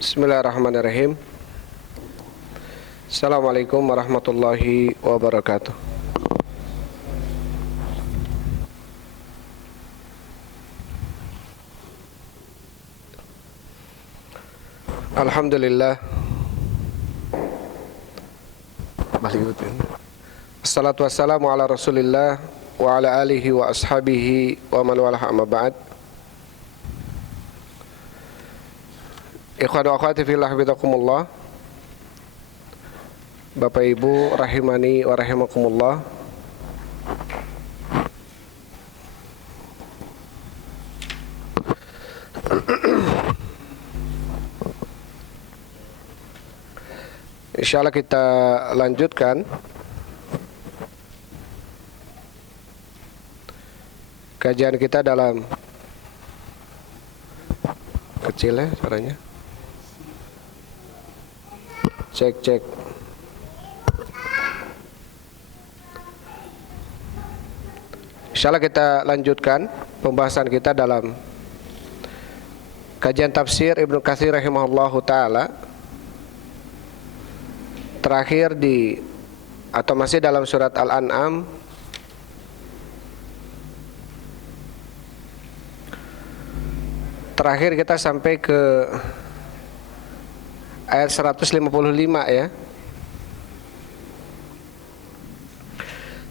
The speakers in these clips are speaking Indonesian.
Bismillahirrahmanirrahim. Assalamualaikum warahmatullahi wabarakatuh. Alhamdulillah. Assalatu wassalamu ala Rasulillah wa ala alihi wa ashabihi wa man walah, amma ba'd. Ikhwan wa akhwati fillah, hafizakumullah. Bapak Ibu rahimani wa rahimakumullah. Insyaallah kita lanjutkan kajian kita dalam kecil ya suaranya. Cek. Insyaallah kita lanjutkan pembahasan kita dalam kajian tafsir Ibnu Katsir rahimahullahu taala. Terakhir atau masih dalam surat Al-An'am. Terakhir kita sampai ke ayat 155 ya.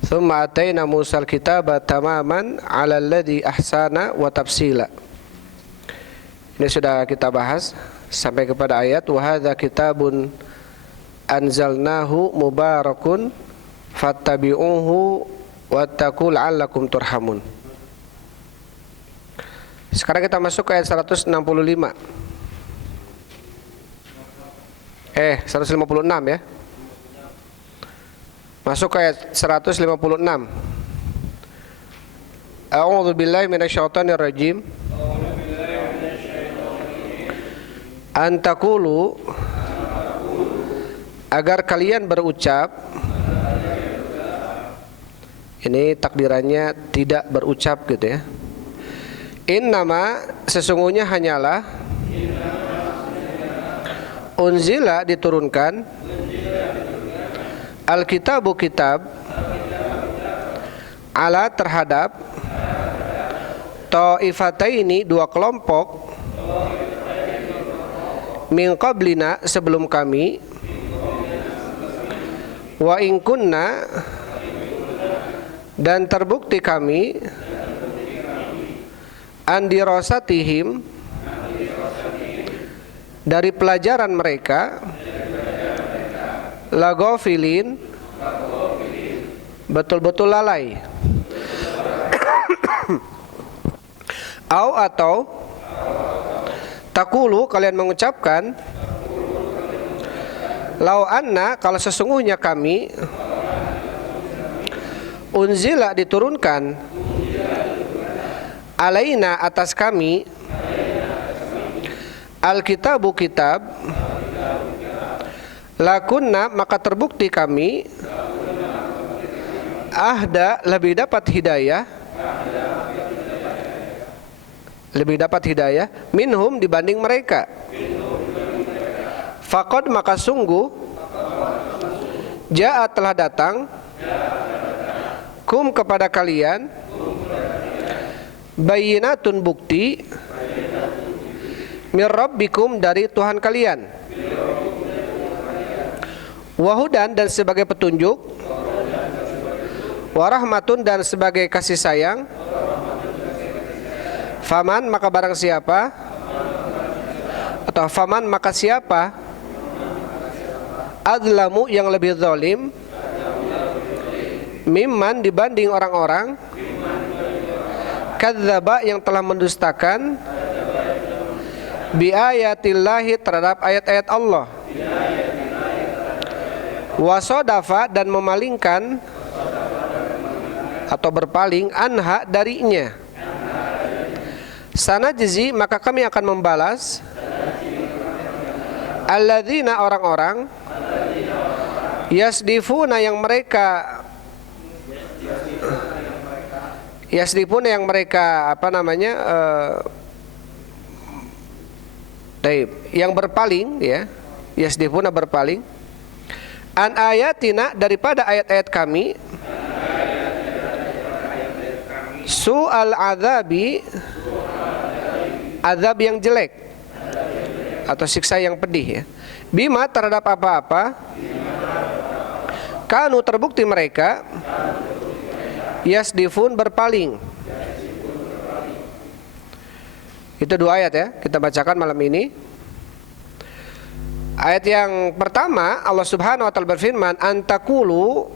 Tsumma ataina Musal kitaba tamaman 'ala alladhi ahsana wa tafsila. Ini sudah kita bahas sampai kepada ayat wa hadza kitabun anzalnahu mubarakun fattabi'uhu wattaqu la'allakum turhamun. Sekarang kita masuk ke ayat 165. 156 ya. Masuk ke ayat 156. A'udzu billahi minasyaitonir rajim. Antaqulu, agar kalian berucap. Ini takdirannya tidak berucap gitu ya. Innama, sesungguhnya hanyalah, unzila, diturunkan, al-kitabu, kitab, ala, terhadap, ta'ifataini, dua kelompok, min qablina, sebelum kami, wa in kunna, dan terbukti kami, andirosatihim, dari pelajaran mereka, lagofilin, betul-betul lalai. Atau takulu, kalian mengucapkan, lau anna, kalau sesungguhnya kami, unzila, diturunkan, alaina, atas kami, al-kitabu, kitab, lakunna, maka terbukti kami, ahda, lebih dapat hidayah, minhum, dibanding mereka. Faqad, maka sungguh, ja'a, telah datang, kum, kepada kalian, bayyinatun, bukti, mir rabbikum, dari Tuhan kalian, wahudan, dan sebagai petunjuk, warahmatun, dan sebagai kasih sayang, faman, maka barang siapa, atau faman, maka siapa, adlamu, yang lebih zalim, mimman, dibanding orang-orang, kadzdzaba, yang telah mendustakan, bi ayatillahi, terhadap ayat-ayat Allah, wasodafa, dan memalingkan atau berpaling, anha, darinya. Sanajzi, maka kami akan membalas, alladzina, orang-orang, yasdifuna, yang mereka Taib, yang berpaling ya, yasdifuna berpaling an ayatina daripada ayat-ayat kami, su'al azabi, azab yang jelek atau siksa yang pedih ya, bima terhadap apa-apa, kanu terbukti mereka, yasdifun berpaling. Itu dua ayat ya, kita bacakan malam ini. Ayat yang pertama, Allah Subhanahu wa taala berfirman, antakulu,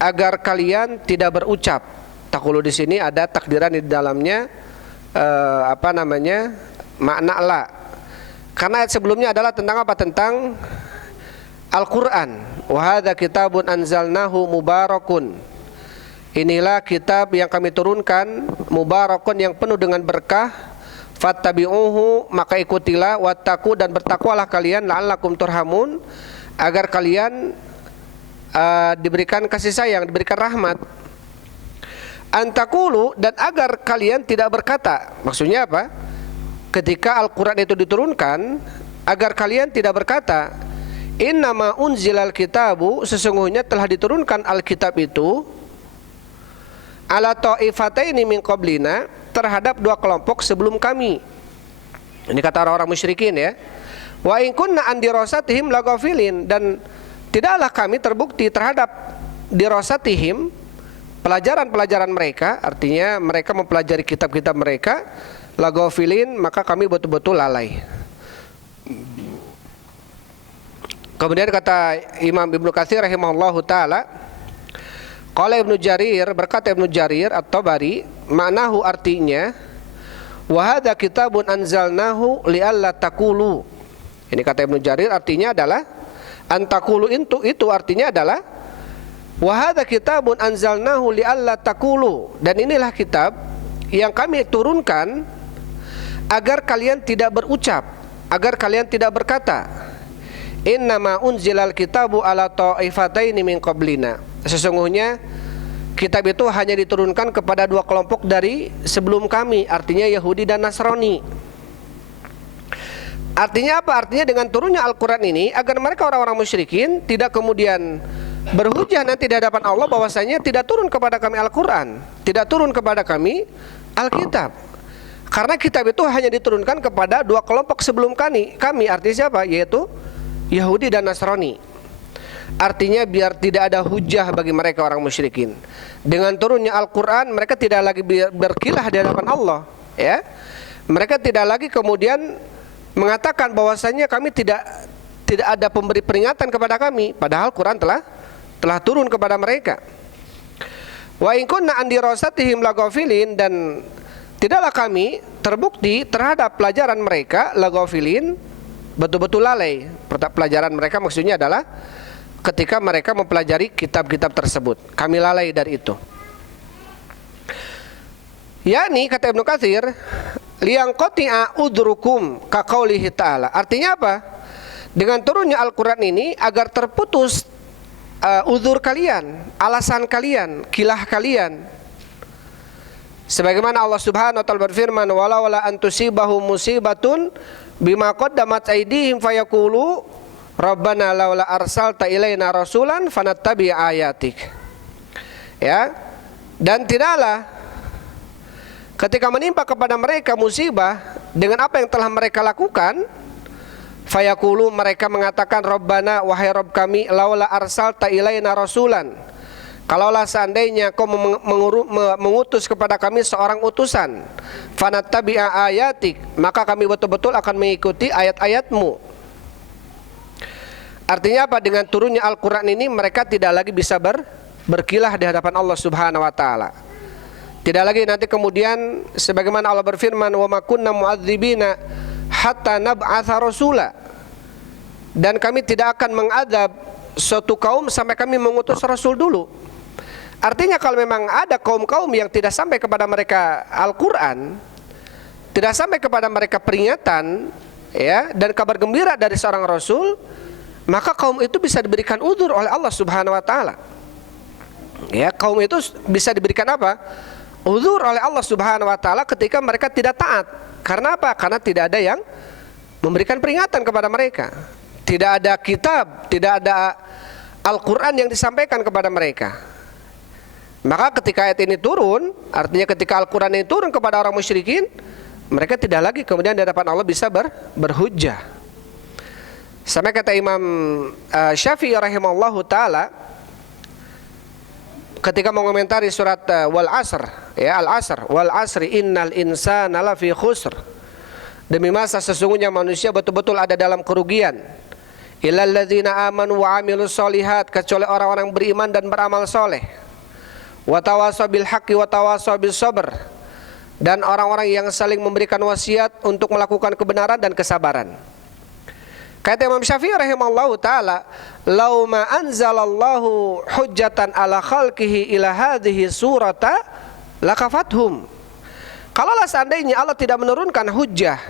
agar kalian tidak berucap. Takulu di sini ada takdiran di dalamnya makna la. Karena ayat sebelumnya adalah tentang apa? Tentang Al-Qur'an. Wa hadza kitabun anzalnahu mubarakun. Inilah kitab yang kami turunkan, mubarakun, yang penuh dengan berkah. Fattabi'uhu, maka ikutilah, wattaqu, dan bertakwalah kalian, la'allakum turhamun, agar kalian diberikan kasih sayang, diberikan rahmat. Antakulu, dan agar kalian tidak berkata. Maksudnya apa? Ketika Al-Quran itu diturunkan, agar kalian tidak berkata, innama unzilal kitabu, sesungguhnya telah diturunkan Alkitab itu, ala ta'ifataini min qablina, terhadap dua kelompok sebelum kami. Ini kata orang-orang musyrikin ya. Wa in kunna an dirasatihim laghafilin, dan tidaklah kami terbukti terhadap dirasatihim, pelajaran-pelajaran mereka, artinya mereka mempelajari kitab-kitab mereka, laghafilin, maka kami betul-betul lalai. Kemudian kata Imam Ibnu Katsir rahimahullahu taala, qala Ibnu Jarir, berkata Ibnu Jarir At-Tabari, maknahu, artinya, wa hadza kitabun anzalnahu li'alla taqulu. Ini kata Ibnu Jarir, artinya adalah antakulu, itu artinya adalah wa hadza kitabun anzalnahu li'alla taqulu, dan inilah kitab yang kami turunkan agar kalian tidak berucap, agar kalian tidak berkata, innama unzilal kitabu ala ta'ifataini min qablina, sesungguhnya kitab itu hanya diturunkan kepada dua kelompok dari sebelum kami, artinya Yahudi dan Nasrani. Artinya apa? Artinya dengan turunnya Al-Quran ini, agar mereka orang-orang musyrikin tidak kemudian berhujah nanti di hadapan Allah bahwasanya tidak turun kepada kami Al-Quran, tidak turun kepada kami Alkitab. Karena kitab itu hanya diturunkan kepada dua kelompok sebelum kami, artinya siapa? Yaitu Yahudi dan Nasrani. Artinya biar tidak ada hujah bagi mereka orang musyrikin. Dengan turunnya Al-Quran, mereka tidak lagi berkilah di hadapan Allah ya. Mereka tidak lagi kemudian mengatakan bahwasanya kami tidak ada pemberi peringatan kepada kami, padahal Quran telah turun kepada mereka. Wa in kunna an dirasatihim laghafilin, dan tidaklah kami terbukti terhadap pelajaran mereka laghafilin, betul-betul lalai. Pelajaran mereka maksudnya adalah ketika mereka mempelajari kitab-kitab tersebut, kami lalai dari itu. Yani kata Ibnu Katsir, liyanqati'a udrukum ka qaulihi ta'ala. Artinya apa? Dengan turunnya Al-Quran ini agar terputus uzur kalian, alasan kalian, kilah kalian. Sebagaimana Allah Subhanahu wa taala berfirman, walau la antusibahum musibatun bima qaddamat aydihim fayaqulu Rabbana laula arsalta ilaina rasulan fanattabi ayatik. Ya. Dan tidaklah ketika menimpa kepada mereka musibah dengan apa yang telah mereka lakukan, fayaqulu, mereka mengatakan, Rabbana, wahai Rabb kami, laula arsalta ilaina rasulan, kalaulah seandainya kau mengutus kepada kami seorang utusan, fanattabi ayatik, maka kami betul-betul akan mengikuti ayat-ayatmu. Artinya apa? Dengan turunnya Al-Quran ini mereka tidak lagi bisa berkilah di hadapan Allah Subhanahu wa ta'ala. Tidak lagi nanti kemudian sebagaimana Allah berfirman, wa ma kunna mu'adzibina hatta nab'atha rasula, dan kami tidak akan mengadab suatu kaum sampai kami mengutus rasul dulu. Artinya kalau memang ada kaum-kaum yang tidak sampai kepada mereka Al-Quran, tidak sampai kepada mereka peringatan ya dan kabar gembira dari seorang rasul, maka kaum itu bisa diberikan udzur oleh Allah Subhanahu wa taala. Ya, kaum itu bisa diberikan apa? Udzur oleh Allah Subhanahu wa taala ketika mereka tidak taat. Karena apa? Karena tidak ada yang memberikan peringatan kepada mereka. Tidak ada kitab, tidak ada Al-Quran yang disampaikan kepada mereka. Maka ketika ayat ini turun, artinya ketika Al-Quran ini turun kepada orang musyrikin, mereka tidak lagi kemudian di hadapan Allah bisa berhujjah. Sampai kata Imam Syafi'i rahimahullahu ta'ala ketika mengomentari surat Wal Asr, ya, Al-Asr, Wal Asri innal insana lafi khusr. Demi masa sesungguhnya manusia betul-betul ada dalam kerugian. Illal ladzina amanu wa amilus solihat, kecuali orang-orang beriman dan beramal soleh. Wa tawasaw bil haqqi wa tawasaw bis sabr, dan orang-orang yang saling memberikan wasiat untuk melakukan kebenaran dan kesabaran. Kata Imam Syafi'i rahimallahu ta'ala, "Lau ma anzalallahu hujjatan ala khalqihi ila hadhihi surata lakafathum." Kalaulah seandainya Allah tidak menurunkan hujjah,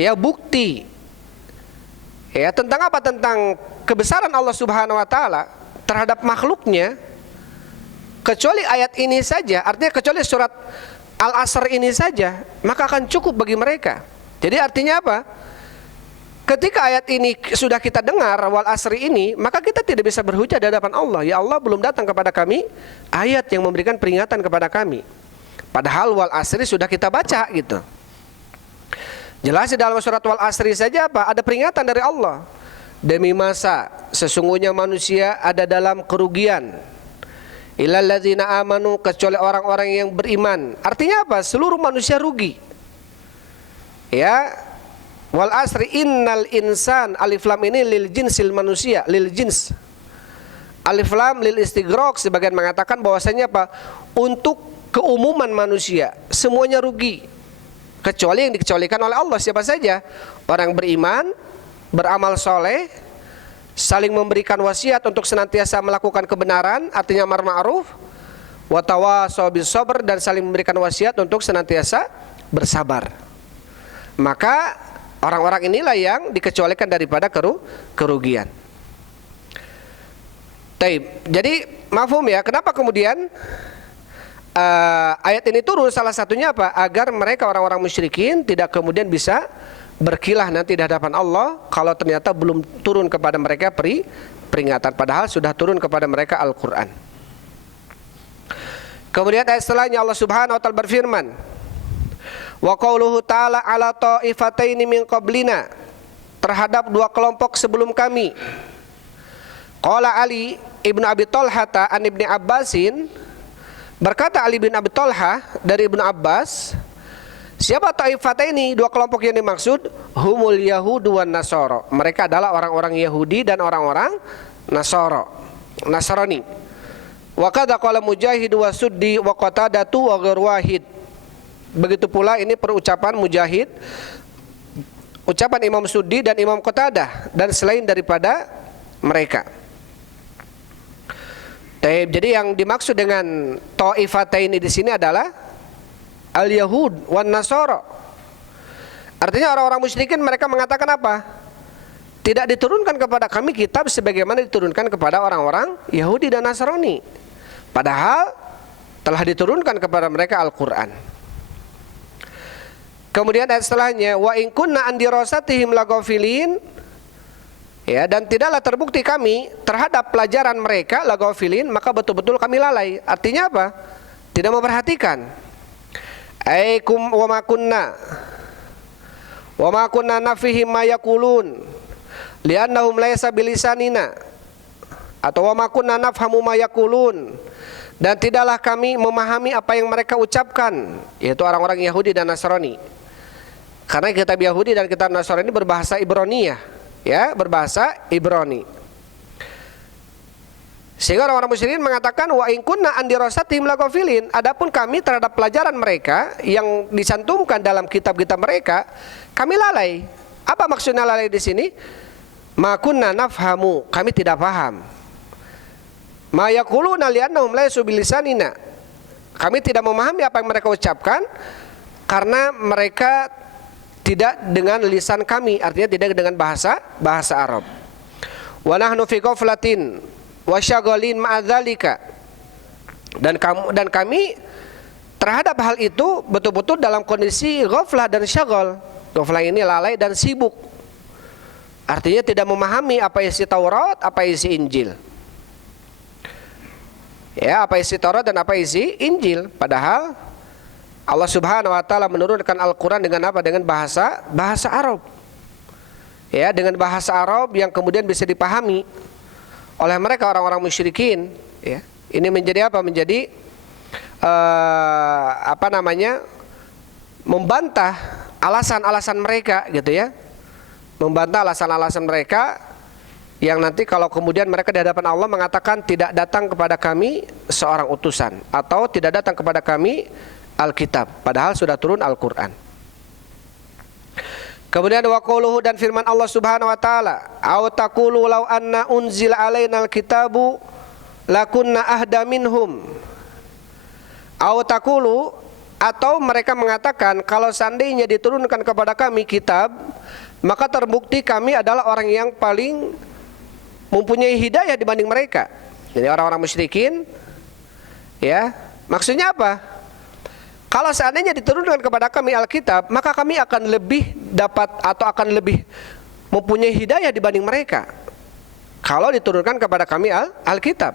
ya, bukti, ya, tentang apa? Tentang kebesaran Allah Subhanahu wa taala terhadap makhluknya, kecuali ayat ini saja, artinya kecuali surat Al-Asr ini saja, maka akan cukup bagi mereka. Jadi artinya apa? Ketika ayat ini sudah kita dengar, Wal Asri ini, maka kita tidak bisa berhujjah di hadapan Allah. Ya Allah, belum datang kepada kami ayat yang memberikan peringatan kepada kami. Padahal Wal Asri sudah kita baca gitu. Jelas di dalam surat Wal Asri saja apa? Ada peringatan dari Allah. Demi masa sesungguhnya manusia ada dalam kerugian. Illal ladzina amanu, kecuali orang-orang yang beriman. Artinya apa? Seluruh manusia rugi. Ya, Wal Asri innal insan, alif lam ini lil jinsil manusia, lil jins. Alif lam lil istighraq, sebagian mengatakan bahwasanya apa? Untuk keumuman manusia, semuanya rugi. Kecuali yang dikecualikan oleh Allah, siapa saja? Orang beriman, beramal soleh, saling memberikan wasiat untuk senantiasa melakukan kebenaran, artinya amar ma'ruf, wa tawasaw bis sabr, dan saling memberikan wasiat untuk senantiasa bersabar. Maka orang-orang inilah yang dikecualikan daripada kerugian. Taib. Jadi mafhum ya, kenapa kemudian ayat ini turun? Salah satunya apa? Agar mereka orang-orang musyrikin tidak kemudian bisa berkilah nanti di hadapan Allah kalau ternyata belum turun kepada mereka peringatan, padahal sudah turun kepada mereka Al-Quran. Kemudian ayat setelahnya Allah Subhanahu wa taala berfirman, wa qauluhu ta'ala ala ta'ifataini min qablina, terhadap dua kelompok sebelum kami. Qala Ali ibnu Abi Thalhata an ibni Abbasin, berkata Ali bin Abi Thalhah dari Ibnu Abbas, siapa ta'ifataini, dua kelompok yang dimaksud? Humul Yahudu wan Nasara, mereka adalah orang-orang Yahudi dan orang-orang Nasrani. Wa qad qala Mujahid wa Suddi wa Qatadatu wa ghairu wahid. Begitu pula ini perucapan Mujahid, ucapan Imam Suddi dan Imam Qatadah, dan selain daripada mereka. Jadi yang dimaksud dengan ta'ifataini di sini adalah al-Yahud wan Nasara. Artinya orang-orang musyrikin mereka mengatakan apa? Tidak diturunkan kepada kami kitab sebagaimana diturunkan kepada orang-orang Yahudi dan Nasrani. Padahal telah diturunkan kepada mereka Al-Quran. Kemudian ayat setelahnya, wa in kunna an dirasatihim laghafilin, ya, dan tidaklah terbukti kami terhadap pelajaran mereka laghafilin, maka betul-betul kami lalai. Artinya apa? Tidak memperhatikan. Aikum wa ma kunna nafihim ma yaqulun li'annahum laysa bilisanina, atau wa ma kunna nafhamu ma yaqulun, dan tidaklah kami memahami apa yang mereka ucapkan, yaitu orang-orang Yahudi dan Nasrani. Karena kitab Yahudi dan kitab Nasrani berbahasa Ibroniyah, ya, berbahasa Ibrani. Sehingga orang-orang musyrikin mengatakan wa in kunna an dirasatihim laghafilin, adapun kami terhadap pelajaran mereka yang dicantumkan dalam kitab-kitab mereka, kami lalai. Apa maksudnya lalai di sini? Ma kunna nafhamu, kami tidak paham. Ma yaquluna li'annahum laysu bilisanina, kami tidak memahami apa yang mereka ucapkan karena mereka tidak dengan lisan kami, artinya tidak dengan bahasa Arab. Wa nahnu fi ghaflatin wa syaghalin ma'adzalika, dan kami terhadap hal itu betul-betul dalam kondisi ghaflah dan syaghal, Ghaflah ini lalai dan sibuk. Artinya tidak memahami apa isi Taurat, apa isi Injil. Ya, apa isi Taurat dan apa isi Injil. Padahal Allah Subhanahu wa taala menurunkan Al-Qur'an dengan apa? Dengan bahasa Arab. Ya, dengan bahasa Arab yang kemudian bisa dipahami oleh mereka orang-orang musyrikin, ya. Ini menjadi apa? Menjadi membantah alasan-alasan mereka, gitu ya. Membantah alasan-alasan mereka yang nanti kalau kemudian mereka di hadapan Allah mengatakan tidak datang kepada kami seorang utusan atau tidak datang kepada kami Alkitab, padahal sudah turun Al-Qur'an. Kemudian wa qauluhu, dan firman Allah Subhanahu wa taala, "Au taqulu law anna unzila alainal kitabu lakunna ahda minhum." Au taqulu, atau mereka mengatakan kalau seandainya diturunkan kepada kami kitab, maka terbukti kami adalah orang yang paling mempunyai hidayah dibanding mereka. Jadi orang-orang musyrikin, ya, maksudnya apa? Kalau seandainya diturunkan kepada kami Alkitab, maka kami akan lebih dapat atau akan lebih mempunyai hidayah dibanding mereka kalau diturunkan kepada kami Alkitab.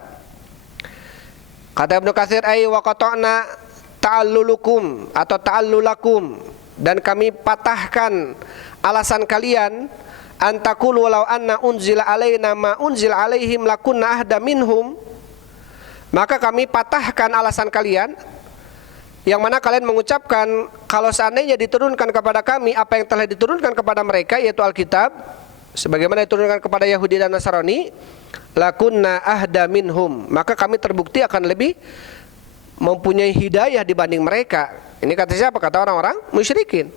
Kata Ibnu Katsir, ay wa qata'na ta'allulukum atau ta'allulakum, dan kami patahkan alasan kalian, antakulu walau anna unzila alaina ma unzila alaihim lakunna ahda minhum, maka kami patahkan alasan kalian yang mana kalian mengucapkan kalau seandainya diturunkan kepada kami apa yang telah diturunkan kepada mereka, yaitu Alkitab, sebagaimana diturunkan kepada Yahudi dan Nasrani, lakunna ahda minhum, maka kami terbukti akan lebih mempunyai hidayah dibanding mereka. Ini kata siapa? Kata orang-orang musyrikin.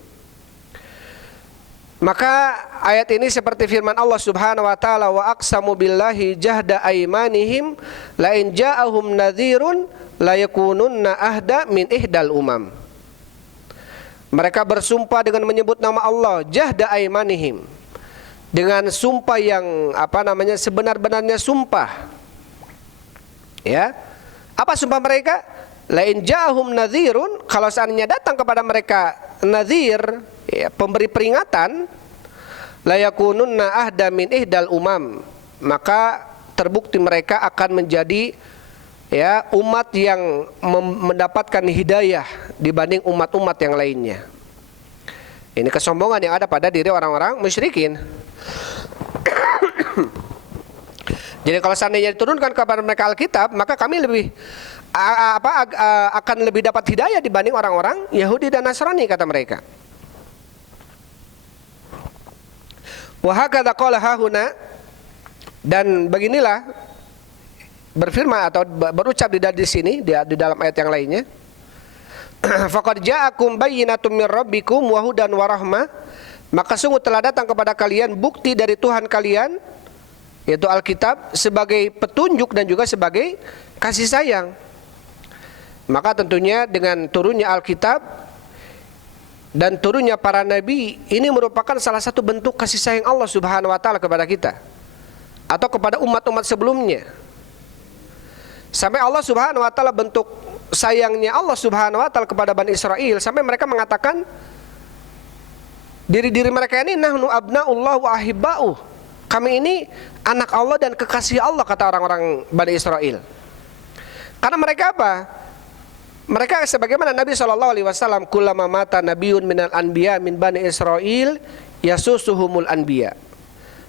Maka ayat ini seperti firman Allah Subhanahu wa taala, wa aqsamu billahi jahda aimanihim la in ja'ahum nadhirun la yakununna ahda min ihdal umam. Mereka bersumpah dengan menyebut nama Allah, jahda aimanihim, dengan sumpah yang sebenar-benarnya sumpah. Ya. Apa sumpah mereka? La in ja'ahum nadhirun, kalau seandainya datang kepada mereka nadhir, ya, pemberi peringatan, la yakununna ahda min ihdal umam, maka terbukti mereka akan menjadi, ya, umat yang mendapatkan hidayah dibanding umat-umat yang lainnya. Ini kesombongan yang ada pada diri orang-orang musyrikin. Jadi kalau seandainya diturunkan kepada mereka Alkitab, maka kami akan lebih dapat hidayah dibanding orang-orang Yahudi dan Nasrani, kata mereka. Wa hakadha qala hahuna, dan beginilah berfirman atau berucap di sini di dalam ayat yang lainnya, faqad ja'akum bayyinatun min rabbikum wa hudan wa rahmah, maka sungguh telah datang kepada kalian bukti dari Tuhan kalian, yaitu Alkitab, sebagai petunjuk dan juga sebagai kasih sayang. Maka tentunya dengan turunnya Alkitab dan turunnya para nabi, ini merupakan salah satu bentuk kasih sayang Allah Subhanahu wa taala kepada kita atau kepada umat-umat sebelumnya. Sampai Allah Subhanahu wa taala, bentuk sayangnya Allah Subhanahu wa taala kepada Bani Israel, sampai mereka mengatakan diri-diri mereka ini nahnu abnaullah wa ahibba'uh, kami ini anak Allah dan kekasih Allah, kata orang-orang Bani Israel. Karena mereka apa? Mereka sebagaimana Nabi SAW, kullama mata nabiyun minal anbiya min Bani Israel yasusuhumul anbiya.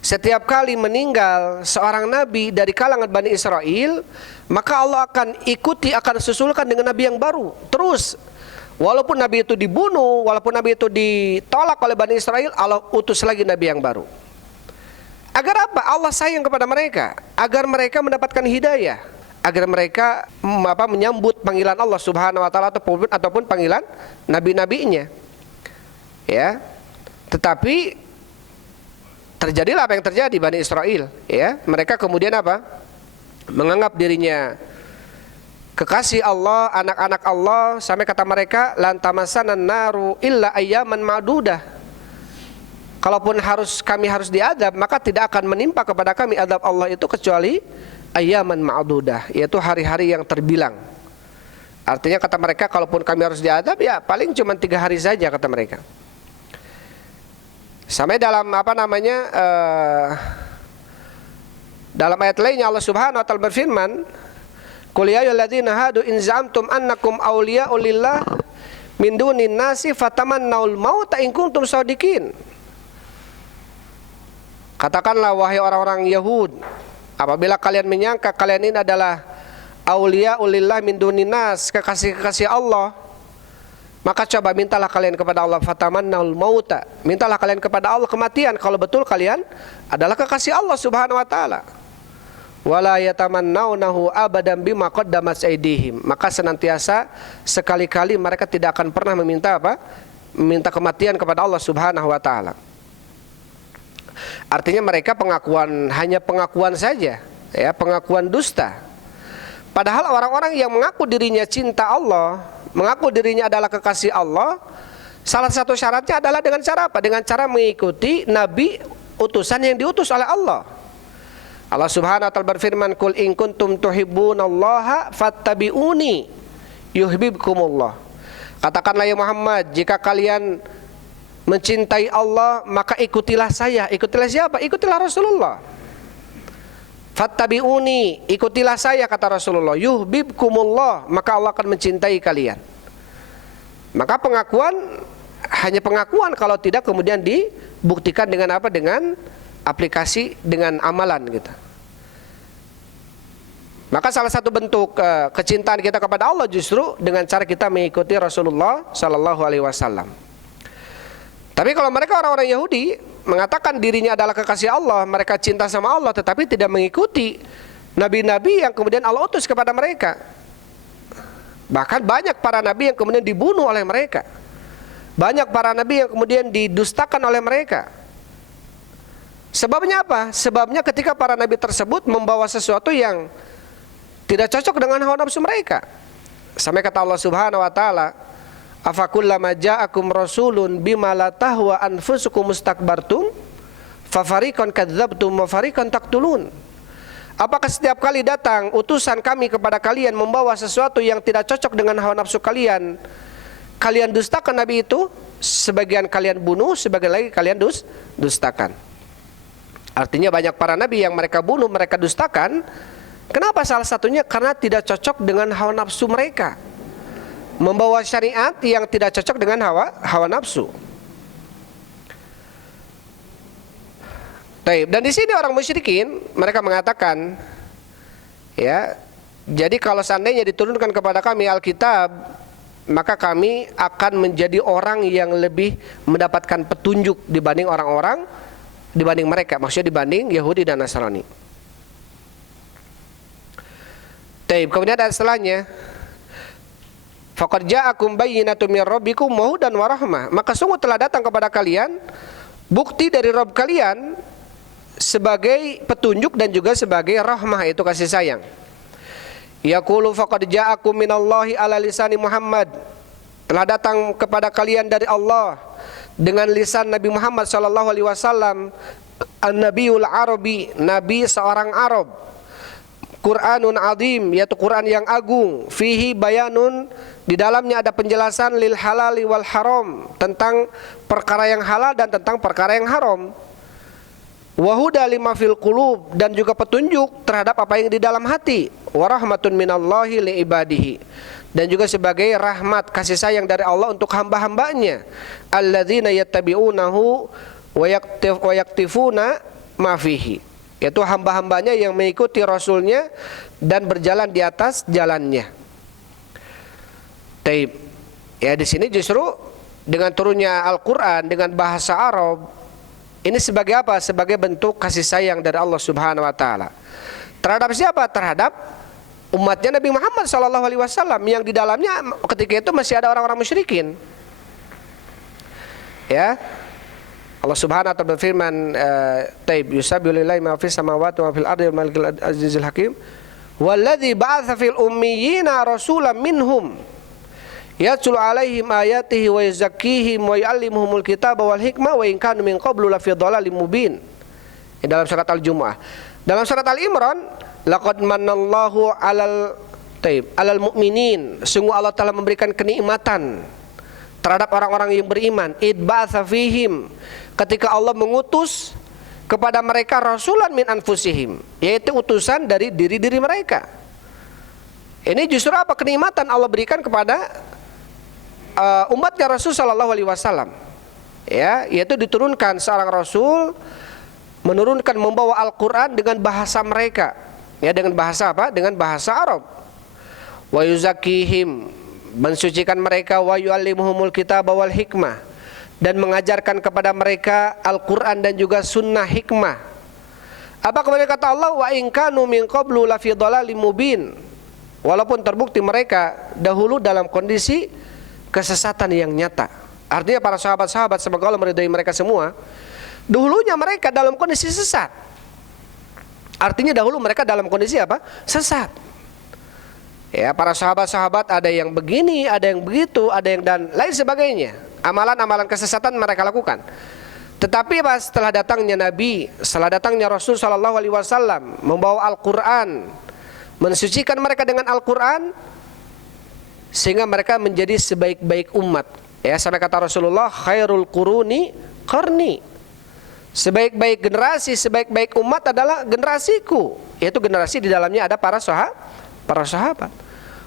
Setiap kali meninggal seorang nabi dari kalangan Bani Israel, maka Allah akan susulkan dengan nabi yang baru. Terus, walaupun nabi itu dibunuh, walaupun nabi itu ditolak oleh Bani Israel, Allah utus lagi nabi yang baru. Agar apa? Allah sayang kepada mereka, agar mereka mendapatkan hidayah, agar mereka menyambut panggilan Allah Subhanahu wa taala ataupun panggilan nabi-nabinya. Ya. Tetapi terjadilah apa yang terjadi Bani Israel, ya. Mereka kemudian apa? Menganggap dirinya kekasih Allah, anak-anak Allah, sampai kata mereka, lan tamassanan naru illa ayyaman ma'dudah. Kalaupun kami harus diadab, maka tidak akan menimpa kepada kami adab Allah itu kecuali ayyaman ma'dudah, yaitu hari-hari yang terbilang. Artinya kata mereka, kalaupun kami harus diadab, ya paling cuma 3 hari saja, kata mereka. Sampai dalam dalam ayat lainnya Allah Subhanahu wa taala berfirman, "Qul ya ayyuhalladzina hadu in za'amtum annakum awliya'u lillah min dunin nasi fatamannaul mauta in kuntum shadiqin." Katakanlah wahai orang-orang Yahud, apabila kalian menyangka kalian ini adalah awliya'u lillah min dunin nas, kekasih-kekasih Allah, maka coba mintalah kalian kepada Allah, fatamannaul mauta, mintalah kalian kepada Allah kematian kalau betul kalian adalah kekasih Allah Subhanahu wa taala. Wala yatamannaunahu abadan bima qaddamat aydihim, maka senantiasa sekali-kali mereka tidak akan pernah meminta meminta kematian kepada Allah Subhanahu wa taala. Artinya mereka hanya pengakuan saja, ya, pengakuan dusta. Padahal orang-orang yang mengaku dirinya cinta Allah, mengaku dirinya adalah kekasih Allah, salah satu syaratnya adalah dengan cara apa? Dengan cara mengikuti nabi utusan yang diutus oleh Allah. Allah Subhanahu wa taala berfirman, "Qul in kuntum tuhibbunallaha fattabi'uni yuhibbukumullah." Katakanlah ya Muhammad, jika kalian mencintai Allah, maka ikutilah saya. Ikutilah siapa? Ikutilah Rasulullah. Fattabi'uni, ikutilah saya kata Rasulullah. Yuhibbukumullah, maka Allah akan mencintai kalian. Maka pengakuan hanya pengakuan kalau tidak kemudian dibuktikan dengan apa? Dengan aplikasi, dengan amalan gitu. Maka salah satu bentuk kecintaan kita kepada Allah justru dengan cara kita mengikuti Rasulullah sallallahu alaihi wasallam. Tapi kalau mereka orang-orang Yahudi mengatakan dirinya adalah kekasih Allah, mereka cinta sama Allah tetapi tidak mengikuti nabi-nabi yang kemudian Allah utus kepada mereka. Bahkan banyak para nabi yang kemudian dibunuh oleh mereka. Banyak para nabi yang kemudian didustakan oleh mereka. Sebabnya apa? Sebabnya ketika para nabi tersebut membawa sesuatu yang tidak cocok dengan hawa nafsu mereka. Sampai kata Allah Subhanahu wa taala, "Afakullama ja'akum rasulun bima la tahwa anfusukum mustakbartum fafariqan kadzdzabtum wa fariqan taqtulun." Apakah setiap kali datang utusan kami kepada kalian membawa sesuatu yang tidak cocok dengan hawa nafsu kalian, kalian dustakan nabi itu, sebagian kalian bunuh, sebagian lagi kalian dustakan. Artinya banyak para nabi yang mereka bunuh, mereka dustakan. Kenapa? Salah satunya karena tidak cocok dengan hawa nafsu mereka, membawa syariat yang tidak cocok dengan hawa nafsu. Dan di sini orang musyrikin mereka mengatakan, ya, jadi kalau seandainya diturunkan kepada kami Alkitab, maka kami akan menjadi orang yang lebih mendapatkan petunjuk dibanding mereka, maksudnya dibanding Yahudi dan Nasrani. Kemudian ada setelahnya, faqad ja'akum bayyinatun mir rabbikum wa hudan wa rahmah, maka sungguh telah datang kepada kalian bukti dari Rabb kalian sebagai petunjuk dan juga sebagai rahmah, itu kasih sayang. Yaqulu faqad ja'akum minallahi ala lisani Muhammad, telah datang kepada kalian dari Allah dengan lisan Nabi Muhammad sallallahu alaihi wasallam, an-nabiyul arabi, nabi seorang Arab, Qur'anun azim, yaitu Quran yang agung, fihi bayanun, di dalamnya ada penjelasan lil halali wal haram, tentang perkara yang halal dan tentang perkara yang haram. Wa huda lima fil qulub, dan juga petunjuk terhadap apa yang di dalam hati. Wa rahmatun minallahi li ibadihi, dan juga sebagai rahmat kasih sayang dari Allah untuk hamba-hambanya. Alladzina yattabi'unahu wa yaktifuna ma fihi, yaitu hamba-hambanya yang mengikuti Rasulnya dan berjalan di atas jalannya. Ya, di sini justru dengan turunnya Al-Quran dengan bahasa Arab, ini sebagai apa? Sebagai bentuk kasih sayang dari Allah Subhanahu wa taala. Terhadap siapa? Terhadap umatnya Nabi Muhammad sallallahu alaihi wasallam yang di dalamnya ketika itu masih ada orang-orang musyrikin. Ya. Allah Subhanahu wa taala berfirman, yusabbihu lillahi ma fis samawati wa fil ardi wal malikil azizil hakim, walladzi ba'atsa fil ummiyina rasulan minhum yatlu alaihim ayatihi wa yuzakkihim wa yu'allimuhumul kitaba wal hikmah wa in kanu min qablu lafi dhalalim mubin. Dalam surat Al-Jumu'ah. Dalam surat Al-Imran, laqad manallahu alal mu'minin, sungguh Allah telah memberikan kenikmatan terhadap orang-orang yang beriman. Idba'atsa fihim, ketika Allah mengutus kepada mereka rasulan min anfusihim, yaitu utusan dari diri-diri mereka. Ini justru apa? Kenikmatan Allah berikan kepada umatnya Rasul sallallahu alaihi wasallam. Ya, yaitu diturunkan seorang rasul, menurunkan membawa Al-Qur'an dengan bahasa mereka. Ya, dengan bahasa apa? Dengan bahasa Arab. Wa yuzakkihim, mensucikan mereka, wa yu'allimuhumul kitaba wal hikmah, dan mengajarkan kepada mereka Al-Qur'an dan juga sunnah hikmah. Apa kemudian kata Allah, wa in kanu min qablu lafi dhalalim mubin, walaupun terbukti mereka dahulu dalam kondisi kesesatan yang nyata. Artinya para sahabat-sahabat, semoga Allah meridhai mereka semua, dahulunya mereka dalam kondisi sesat. Artinya dahulu mereka dalam kondisi apa? Sesat. Ya, para sahabat-sahabat ada yang begini, ada yang begitu, ada yang dan lain sebagainya. Amalan-amalan kesesatan mereka lakukan. Tetapi setelah datangnya Nabi, setelah datangnya Rasul sallallahu alaihi wasallam membawa Al-Qur'an, mensucikan mereka dengan Al-Qur'an, sehingga mereka menjadi sebaik-baik umat. Ya, sampai kata Rasulullah, khairul quruni qarni. Sebaik-baik generasi, sebaik-baik umat adalah generasiku. Yaitu generasi di dalamnya ada para sahabat.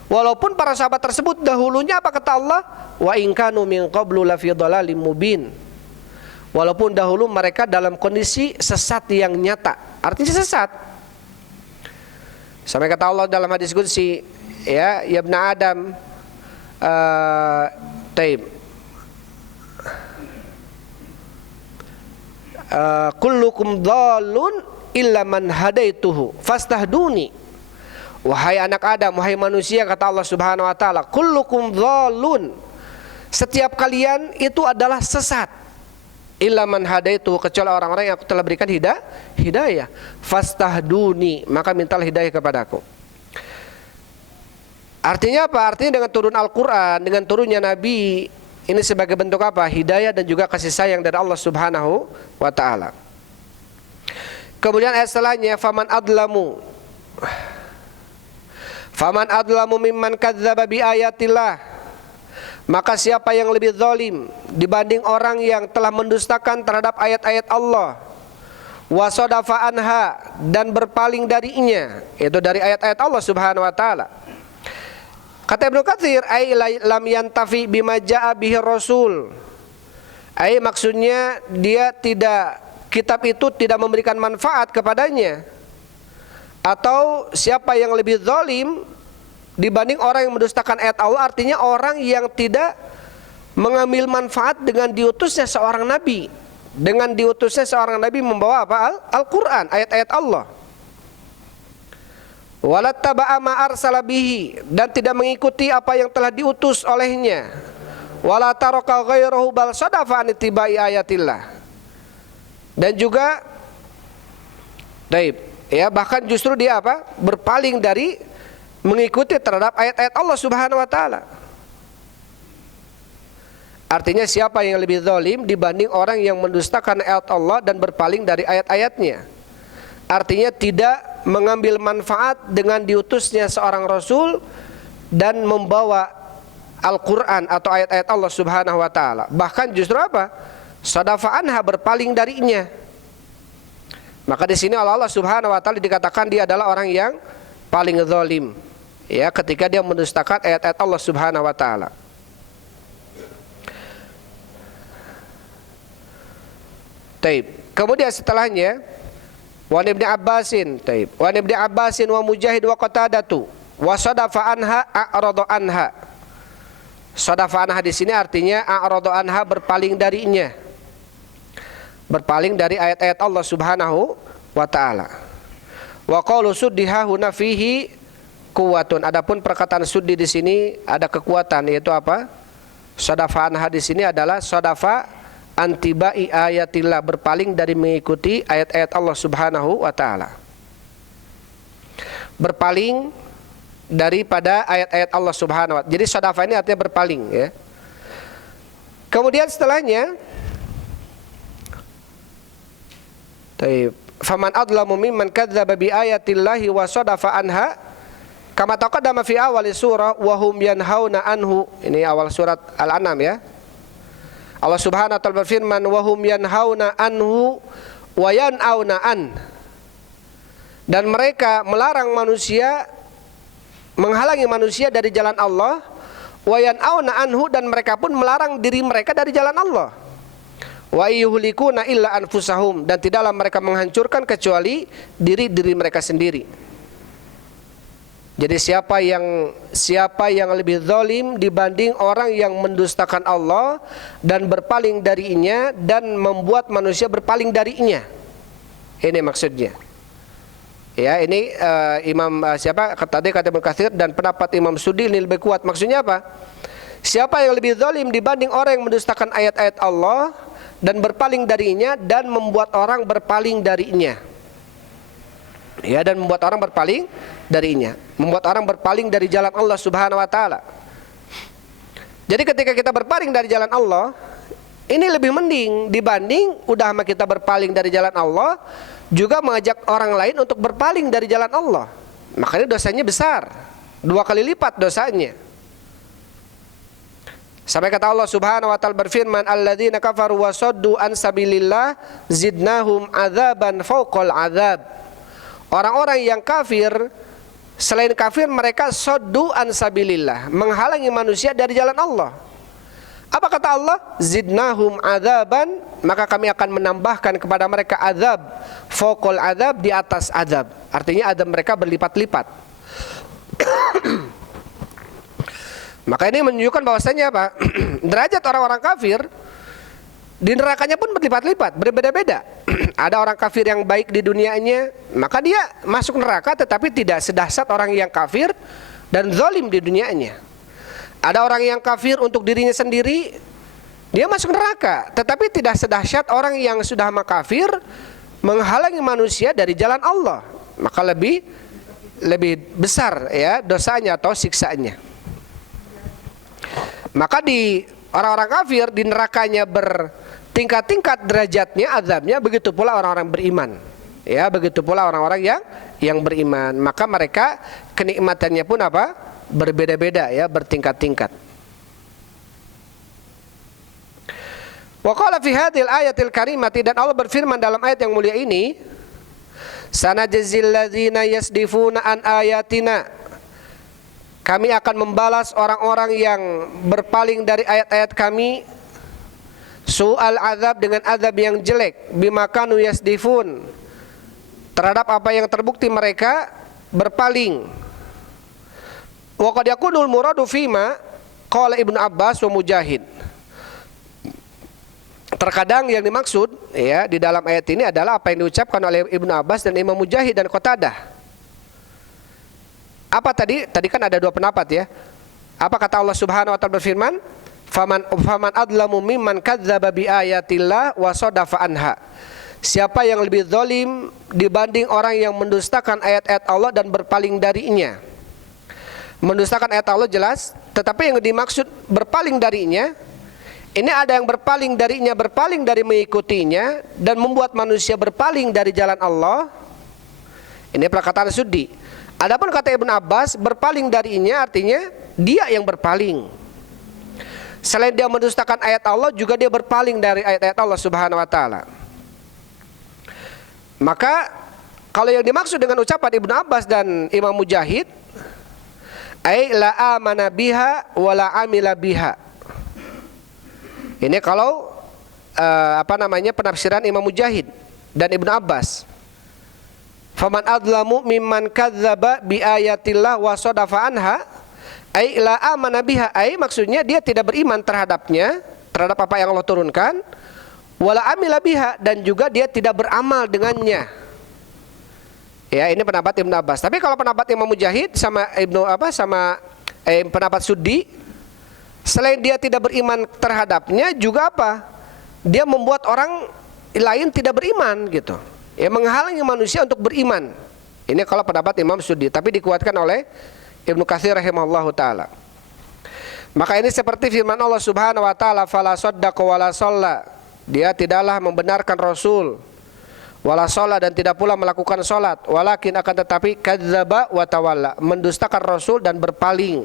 Walaupun para sahabat tersebut dahulunya apa kata Allah? Wa in kanu min qablu lafi dhalalim mubin. Walaupun dahulu mereka dalam kondisi sesat yang nyata. Artinya sesat. Sampai kata Allah dalam hadis qudsi, ya ibn Adam, kullukum dhallun illa man hadaituhu fastahduni. Wahai anak Adam, wahai manusia, kata Allah Subhanahu wa taala, kullukum dhallun, setiap kalian itu adalah sesat, illa man hadaituhu, kecuali orang-orang yang aku telah berikan hidayah, fastahduni, maka mintalah hidayah kepadaku. Artinya apa? Artinya dengan turun Al-Qur'an, dengan turunnya Nabi, ini sebagai bentuk apa? Hidayah dan juga kasih sayang dari Allah Subhanahu wa taala. Kemudian ayat setelahnya, faman adlamu mimman kadzdzaba bi ayatillah, maka siapa yang lebih zalim dibanding orang yang telah mendustakan terhadap ayat-ayat Allah, wa sadafa anha, dan berpaling darinya, yaitu dari ayat-ayat Allah Subhanahu wa taala. Kata Ibnu Katsir, ai lam yantafi bima jaa bihi rasul. Ai maksudnya dia tidak, kitab itu tidak memberikan manfaat kepadanya. Atau siapa yang lebih zalim dibanding orang yang mendustakan ayat Allah, artinya orang yang tidak mengambil manfaat dengan diutusnya seorang nabi. Dengan diutusnya seorang nabi membawa apa? Al-Qur'an, ayat-ayat Allah. Walattaba'a ma arsala bihi, dan tidak mengikuti apa yang telah diutus olehnya. Wala taraka ghairahu bal sadafa an ittiba'i ayatillah. Dan juga bahkan justru dia apa? Berpaling dari mengikuti terhadap ayat-ayat Allah Subhanahu wa taala. Artinya siapa yang lebih zalim dibanding orang yang mendustakan ayat Allah dan berpaling dari ayat-ayatnya. Artinya tidak mengambil manfaat dengan diutusnya seorang rasul dan membawa Al-Qur'an atau ayat-ayat Allah Subhanahu wa taala. Bahkan justru apa? Sadafa anha, berpaling darinya. Maka di sini Allah Subhanahu wa taala dikatakan dia adalah orang yang paling zalim, ya, ketika dia mendustakan ayat-ayat Allah Subhanahu wa taala. Kemudian setelahnya, Wan Ibnu Abbasin, Wan Ibnu Abbasin wa Mujahid wa Qatadatu wa sadafa anha a'rada anha. Sadafa anha di sini artinya a'rada anha, berpaling darinya. Berpaling dari ayat-ayat Allah Subhanahu wa taala. Wa qaulu suddiha huna fihi quwwatun. Adapun perkataan suddi di sini ada kekuatan, yaitu apa? Sadafa anha di sini adalah sadafa antibai ayatillah, berpaling dari mengikuti ayat-ayat Allah Subhanahu wa taala. Berpaling daripada ayat-ayat Allah Subhanahu wa taala. Jadi sadafa ini artinya berpaling, ya. Kemudian setelahnya, faman adlamu mimman kadzdzaba bi ayatillahi wa sadafa anha, kama taqaddama fi awal surah wa hum yanhauna anhu. Ini awal surat Al-An'am, ya. Allah Subhanahu wa taala berfirman, wa hum yanhauna anhu wa yan'auna an. Dan mereka melarang manusia, menghalangi manusia dari jalan Allah, wa yan'auna anhu, dan mereka pun melarang diri mereka dari jalan Allah. Wa yuhlikuna illa anfusahum, dan tidaklah mereka menghancurkan kecuali diri mereka sendiri. Jadi siapa yang lebih zalim dibanding orang yang mendustakan Allah dan berpaling darinya dan membuat manusia berpaling darinya. Ini maksudnya. Ya, ini Imam tadi kata Ibnu Katsir dan pendapat Imam Sudi ini lebih kuat. Maksudnya apa? Siapa yang lebih zalim dibanding orang yang mendustakan ayat-ayat Allah dan berpaling darinya dan membuat orang berpaling darinya. Ya, dan membuat orang berpaling darinya, membuat orang berpaling dari jalan Allah Subhanahu wa taala. Jadi ketika kita berpaling dari jalan Allah, ini lebih mending dibanding udah sama kita berpaling dari jalan Allah, juga mengajak orang lain untuk berpaling dari jalan Allah. Makanya dosanya besar, 2 kali lipat dosanya. Sampai kata Allah Subhanahu wa taala berfirman, alladzina kafaru wa saddu an sabilillah zidnahum adzaban fawqal adzab. Orang-orang yang kafir, selain kafir mereka saddu an sabilillah, menghalangi manusia dari jalan Allah. Apa kata Allah? Zidnahum adzaban, maka kami akan menambahkan kepada mereka azab, fawqal azab, di atas azab. Artinya azab mereka berlipat-lipat. Maka ini menunjukkan bahwasanya apa? Derajat orang-orang kafir di nerakanya pun berlipat-lipat, berbeda-beda. Ada orang kafir yang baik di dunianya, maka dia masuk neraka tetapi tidak sedahsyat orang yang kafir dan zalim di dunianya. Ada orang yang kafir untuk dirinya sendiri, dia masuk neraka tetapi tidak sedahsyat orang yang sudah kafir menghalangi manusia dari jalan Allah. Maka lebih besar ya dosanya atau siksaannya. Maka di orang-orang kafir di nerakanya bertingkat-tingkat derajatnya, azabnya, begitu pula orang-orang beriman. Ya, begitu pula orang-orang yang beriman. Maka mereka kenikmatannya pun apa? Berbeda-beda ya, bertingkat-tingkat. Wa qala fi hadhil ayatil karimati, dan Allah berfirman dalam ayat yang mulia ini, sanajzil ladzina yasdifuna an ayatina. Kami akan membalas orang-orang yang berpaling dari ayat-ayat kami, su'al azab, dengan azab yang jelek, bima kanu yasdifun, terhadap apa yang terbukti mereka berpaling. Wa qad yakunul muradu fima qala Ibnu Abbas wa Mujahid. Terkadang yang dimaksud ya di dalam ayat ini adalah apa yang diucapkan oleh Ibnu Abbas dan Imam Mujahid dan Qatadah. Apa tadi? Tadi kan ada 2 pendapat ya. Apa kata Allah Subhanahu wa taala berfirman? Faman adlamu mimman kadzdzaba bi ayatillah wa sadafa anha. Siapa yang lebih zalim dibanding orang yang mendustakan ayat-ayat Allah dan berpaling darinya. Mendustakan ayat Allah jelas, tetapi yang dimaksud berpaling darinya, ini ada yang berpaling darinya, berpaling dari mengikutinya dan membuat manusia berpaling dari jalan Allah. Ini perkataan Suddi. Adapun kata Ibnu Abbas, berpaling darinya artinya dia yang berpaling. Selain dia mendustakan ayat Allah, juga dia berpaling dari ayat-ayat Allah Subhanahu wa taala. Maka kalau yang dimaksud dengan ucapan Ibnu Abbas dan Imam Mujahid, ai la amana biha wa la amila biha. Ini kalau penafsiran Imam Mujahid dan Ibnu Abbas. Faman adlamu mimman kadzdzaba bi ayatillah wa sadafa anha, ai la amana biha, ai maksudnya dia tidak beriman terhadapnya, terhadap apa yang Allah turunkan, wala amila biha, dan juga dia tidak beramal dengannya. Ya, ini pendapat Ibnu Abbas. Tapi kalau pendapat Imam Mujahid sama pendapat Suddi, selain dia tidak beriman terhadapnya, juga apa? Dia membuat orang lain tidak beriman gitu. Ya, menghalangi manusia untuk beriman. Ini kalau pendapat Imam Suddi, tapi dikuatkan oleh Ibnu Katsir rahimahullahu taala. Maka ini seperti firman Allah Subhanahu wa taala, fala saddaqa wala shalla. Dia tidaklah membenarkan Rasul, wala shalla, dan tidak pula melakukan salat, walakin akan tetapi kadzdzaba wa tawalla, mendustakan Rasul dan berpaling.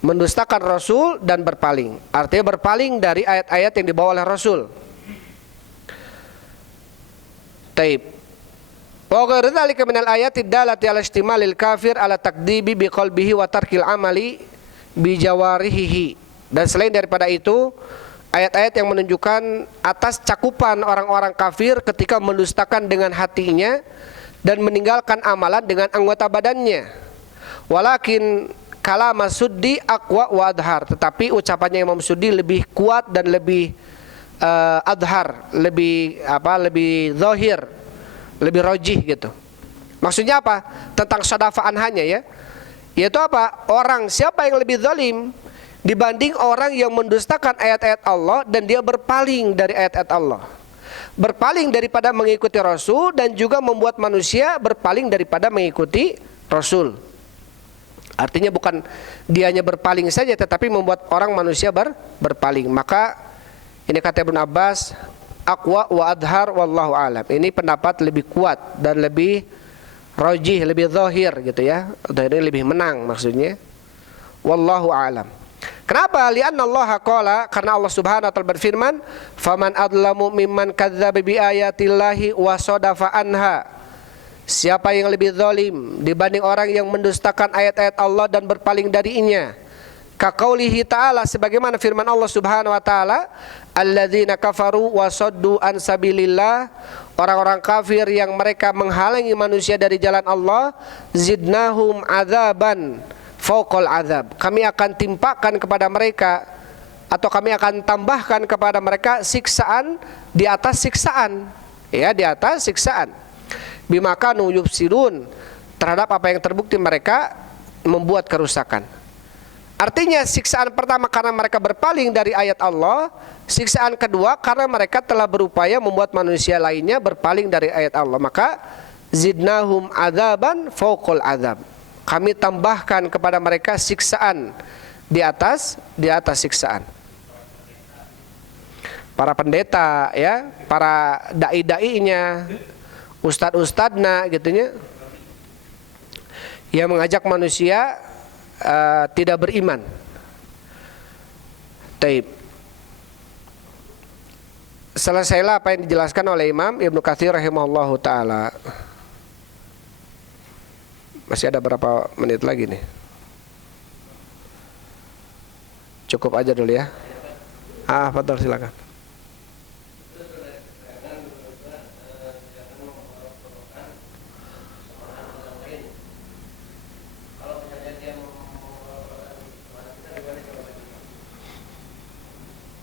mendustakan Rasul dan berpaling. Artinya berpaling dari ayat-ayat yang dibawa oleh Rasul. Taib. Wa ghairu dzalika minal ayati dallati ala istimalil kafir ala takdibi biqalbihi wa tarkil amali bi jawarihi. Dan selain daripada itu, ayat-ayat yang menunjukkan atas cakupan orang-orang kafir ketika mendustakan dengan hatinya dan meninggalkan amalan dengan anggota badannya. Walakin kalama Suddi aqwa wa adhar, tetapi ucapannya Imam Suddi lebih kuat dan lebih adhar, lebih zahir, lebih rajih gitu. Maksudnya apa? Tentang syadafa'an hanya ya. Yaitu apa? Orang siapa yang lebih zalim dibanding orang yang mendustakan ayat-ayat Allah dan dia berpaling dari ayat-ayat Allah, berpaling daripada mengikuti Rasul, dan juga membuat manusia berpaling daripada mengikuti Rasul. Artinya bukan dianya berpaling saja, tetapi membuat orang manusia berpaling. Maka ini kata Ibnu Abbas, aqwa wa adhar wallahu alam. Ini pendapat lebih kuat dan lebih rajih, lebih zahir gitu ya. Ini lebih menang maksudnya. Wallahu alam. Kenapa? Lianna Allah qala, karena Allah Subhanahu wa taala berfirman, "Faman adlamu mimman kadzdzaba bi ayatillahi wa sadafa anha." Siapa yang lebih zalim dibanding orang yang mendustakan ayat-ayat Allah dan berpaling darinya? Ka qaulihi ta'ala, sebagaimana firman Allah Subhanahu wa taala, "Alladzina kafaru wa saddu an sabilillah." Orang-orang kafir yang mereka menghalangi manusia dari jalan Allah, zidnahum adzaban fauqal azab. Kami akan timpakan kepada mereka, atau kami akan tambahkan kepada mereka siksaan di atas siksaan, ya, di atas siksaan. Bima kanu yufsidun, terhadap apa yang terbukti mereka membuat kerusakan. Artinya siksaan pertama karena mereka berpaling dari ayat Allah, siksaan kedua karena mereka telah berupaya membuat manusia lainnya berpaling dari ayat Allah. Maka zidnahum adzaban fauqal azab. Kami tambahkan kepada mereka siksaan di atas siksaan. Para pendeta ya, para dai-dainya, ustad-ustadna gitunya, yang mengajak manusia tidak beriman. Taib. Selesailah apa yang dijelaskan oleh Imam Ibnu Katsir rahimahullahu taala. Masih ada berapa menit lagi nih? Cukup aja dulu ya. Fadhal silakan.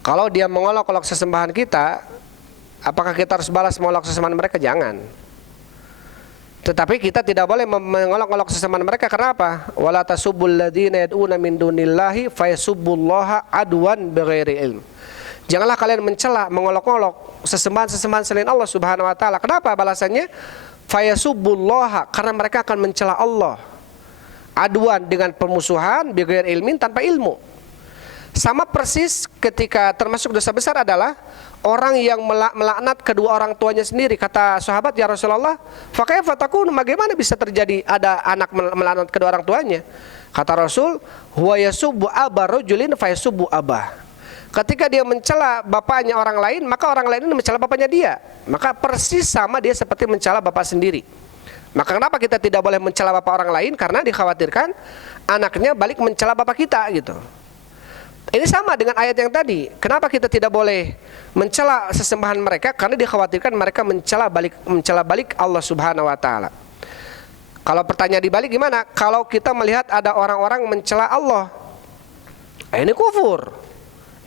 Kalau dia mengolok-olok sesembahan kita, apakah kita harus balas mengolok sesembahan mereka? Jangan. Tetapi kita tidak boleh mengolok-olok sesembahan mereka. Kenapa? Wala tasubbul ladzina yad'una min dunillahi fayasubbullaha adwan bighairi ilm. Janganlah kalian mencela, mengolok-olok sesembahan-sesembahan selain Allah Subhanahu wa taala. Kenapa balasannya? Fayasubbullaha, karena mereka akan mencela Allah. Adwan, dengan permusuhan, bighairi ilmin, tanpa ilmu. Sama persis ketika termasuk dosa besar adalah orang yang melaknat kedua orang tuanya sendiri. Kata sahabat, ya Rasulullah, fakaifa takun, bagaimana bisa terjadi ada anak melaknat kedua orang tuanya? Kata Rasul, huwa yasubbu aba rajulin fa yasubbu abah. Ketika dia mencela bapaknya orang lain, maka orang lain ini mencela bapaknya dia. Maka persis sama dia seperti mencela bapak sendiri. Maka kenapa kita tidak boleh mencela bapak orang lain? Karena dikhawatirkan anaknya balik mencela bapak kita gitu. Ini sama dengan ayat yang tadi. Kenapa kita tidak boleh mencela sesembahan mereka? Karena dikhawatirkan mereka mencela balik Allah Subhanahu wa taala. Kalau pertanyaan dibalik gimana? Kalau kita melihat ada orang-orang mencela Allah, ini kufur.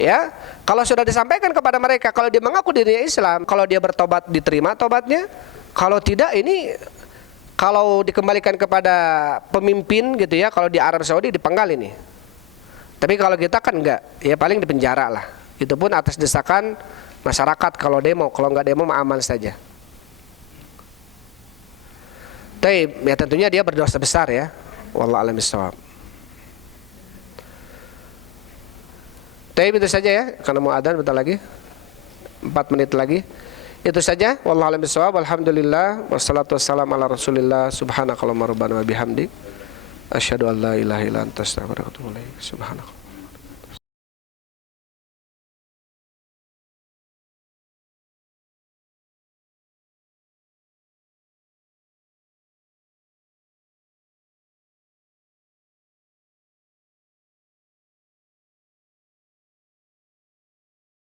Ya, kalau sudah disampaikan kepada mereka, kalau dia mengaku dirinya Islam, kalau dia bertobat diterima tobatnya. Kalau tidak, ini kalau dikembalikan kepada pemimpin gitu ya, kalau di Arab Saudi dipenggal ini. Tapi kalau kita kan enggak, ya paling dipenjara lah. Itu pun atas desakan masyarakat kalau demo, kalau enggak demo mah aman saja. Tapi ya tentunya dia berdosa besar ya. Wallahu a'lam bishawab. Tapi itu saja ya, karena mau adzan bentar lagi. 4 menit lagi. Itu saja. Wallahu a'lam bishawab. Alhamdulillah wassalatu wassalamu ala Rasulillah. Subhanakallahumma rabbana wa bihamdik Asyhadu an la ilaha illa anta astaghfiruka wa atubu ilaik. Subhanallah.